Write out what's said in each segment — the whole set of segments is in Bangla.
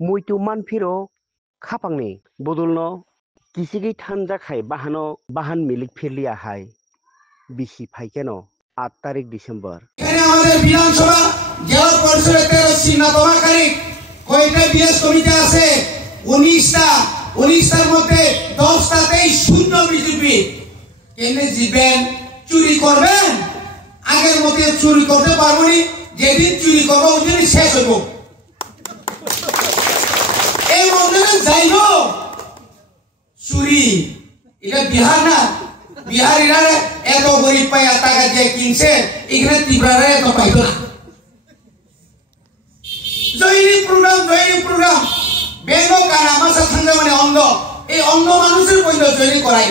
Muito manphiro khapangni bodolno kisigi thanjakhai bahan milik phirliya hai bisi phaikeno 8 তারিখ ডিসেম্বর এখানে আমাদের বিধানসভা জেলা পরিষদের 13 চিহ্নতমাকারী কয়টা বিএস কমিটি আছে 19টার মধ্যে 10টাতেই শূন্য বিজেপি কেনে জিবেন চুরি করবেন আগের মতে চুরি করতে পারবো নি যেদিন চুরি করবো ওই দিন শেষ হইব এই মন্দিরে যাইব চুরি এটা বিহার না বিহারিরা এত গরিব পাইয়া টাকা দিয়ে কিনছে এখানে ত্রিপুরারা এত পাইতো না জয়নিং প্রোগ্রাম বেঙ্গ কানা মাসা থাঙ্গা মানে অন্ধ এই অন্ধ মানুষের পয়সা জয়নিং করাই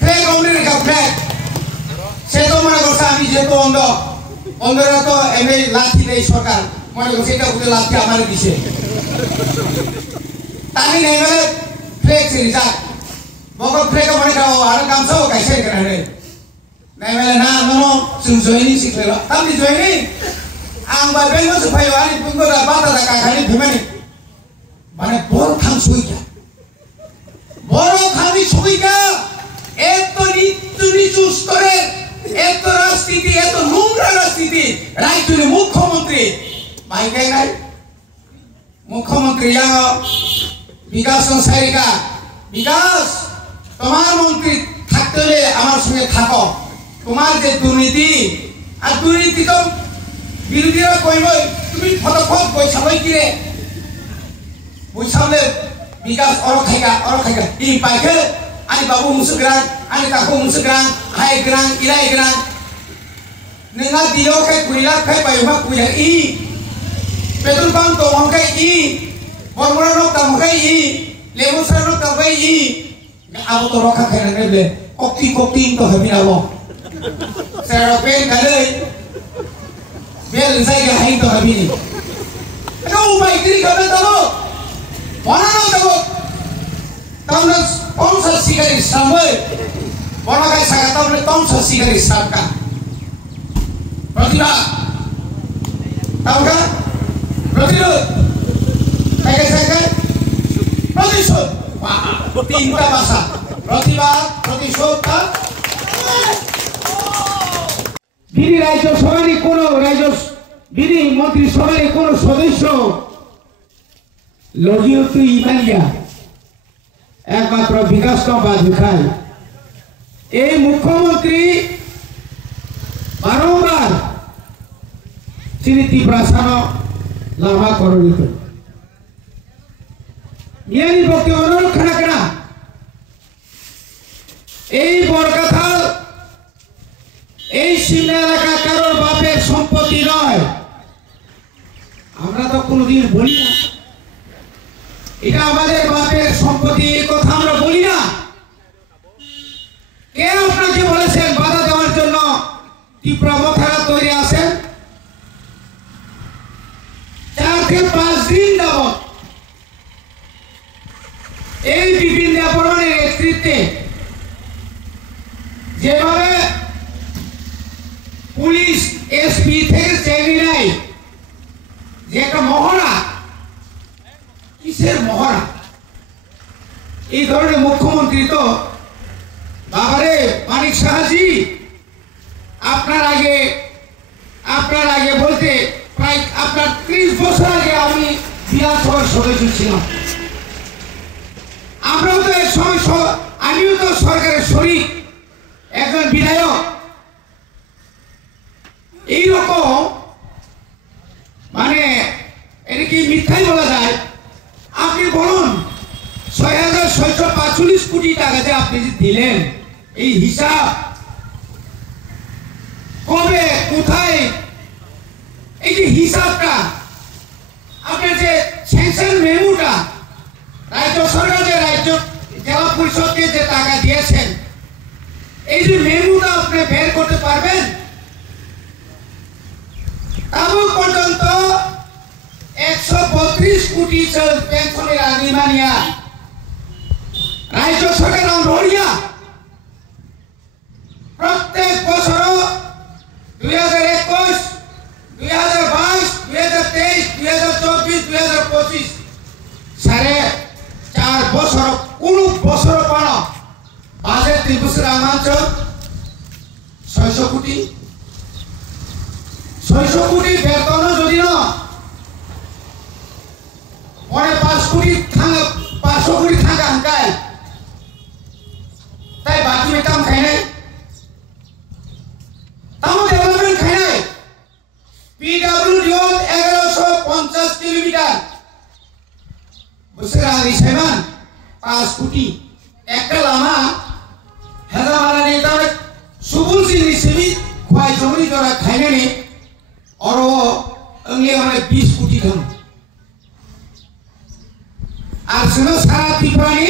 ফ্ল্যাগ অমনি রেখা ফ্ল্যাগ সে তো মনে করছে আমি যেহেতু অন্ধরা তো এমনি লাঠি দেয় সরকার মনে করছে এটা ওদের লাঠি আমার দিছে তানি নেই বলে ফ্ল্যাগ ছেড়ে যাক Boko mereka mereka ada kamsau kaisa kerana, nampaknya nono joining sih kalau, tapi joining, angba bengo supaya wali punggo dapat ada kakaknya gimana, mana bor kami suika, itu nicu store, itu rastiti, itu numra rastiti, right ini Mukhamantri, baik kan? Mukhamantri yang Vikas Sarika, Vikas তোমার মন্ত্রী থাকতে হলে আমার সঙ্গে থাকো তোমার যে দুর্নীতি আর দুর্নীতি তো বিরোধীরা কইব তুমি ফটাফট বৈশাবই কিরে বৈশাবলে বিকাশ অরখাইগা ই পাইকে আনি বাবু মুসুগ্রাং আনি কাকু মুসুগ্রাং হাই গ্রাং ইলাই গ্রাং নोंहा দিও খাই কুইলা খাই বাইমা কুইলা ই পেট্রোল পাম্প তো হংখাই ই বড়বড় নক তামখাই ই লেবুসার নক তামখাই ই Aku tu rokak kena nebe, kopi itu kami nawo. Saya rokain kali, biar saya kehai itu kami ni. Kau baik diri kami tahu, mana nak tahu? Tahu nak tongsa sigari sampai, mana kai saya tahu nak tongsa sigari sampai. Berarti tak? Tahu kan? Berarti tu, saya berarti tu. তিনটা ভাষা প্রতিবাদ প্রতিশোধ বিধি রাজ্য সভারই কোন বিধি মন্ত্রী সভারই কোন সদস্য লজিয়ত ইমানিয়া একমাত্র বিকাশ বাদ খায় এই মুখ্যমন্ত্রী বারংবার তিনি তীব্রাসান লাভা করিত ইয়ানি বক্তি অনুরোধ খানা এই বরকাথাল এই সিমলা এলাকা কারোর বাপের সম্পত্তি নয় আমরা তো কোনোদিন বলি না এটা আমাদের বাপের সম্পত্তি এই কথা আমরা বলি না কে আপনাকে বলেছেন বাধা দেওয়ার জন্য তীব্র মথারা তৈরি আছেন 4 থেকে 5 দিন যাবত এই বিভিন্ন পরমাণের নেতৃত্বে যেভাবে পুলিশ এসপি থেকে চেনি নাই যে একটা মহড়া কিসের মহড়া এই ধরনের মুখ্যমন্ত্রী তো বাবারে মানিক সাহাজি আপনার আগে বলতে প্রায় আপনার 30 বছর আগে আমি বিধানসভার সদস্য ছিলাম আমরাও তো এক সময় আমিও তো সরকারের শরিক একজন বিধায়ক এইরকম মানে এটা কি মিথ্যাই বলা যায় আপনি বলুন 6,645 কোটি টাকা যে আপনি যে দিলেন এই হিসাব কবে কোথায় এই যে হিসাবটা আপনার যে সেন্সার মেমোটা রাজ্য সরকার যে রাজ্য জেলা পরিষদকে যে টাকা দিয়েছেন এই যে মেমোটা আপনি বের করতে পারবেন তাবুক পর্যন্ত 132 কোটি পেনশনের আনিমানিয়া রাজ্য সরকার আমরিয়া প্রত্যেক বছর 2021 2022 2023 2024 4 বছর কোন বছর পান বাজেট ত্রিপুরা রামাঞ্চল 600 কোটি বেতন যদি না পরে 500 কোটি থাকা হাঙ্কায় তাই বাকি মেটাম খাইনাই তাও ডেভেলপমেন্ট খাইনাই PWD 1150 কিলোমিটার বসে রাখি সেমান 5 কোটি একটা লামা হেদা মারা নেতা সুবুল সিং সিমি খোয়াই জমনি তোরা খাইনানি और अंगले हमारे 20 कोटी धन और सुनो सारा त्रिपुरानी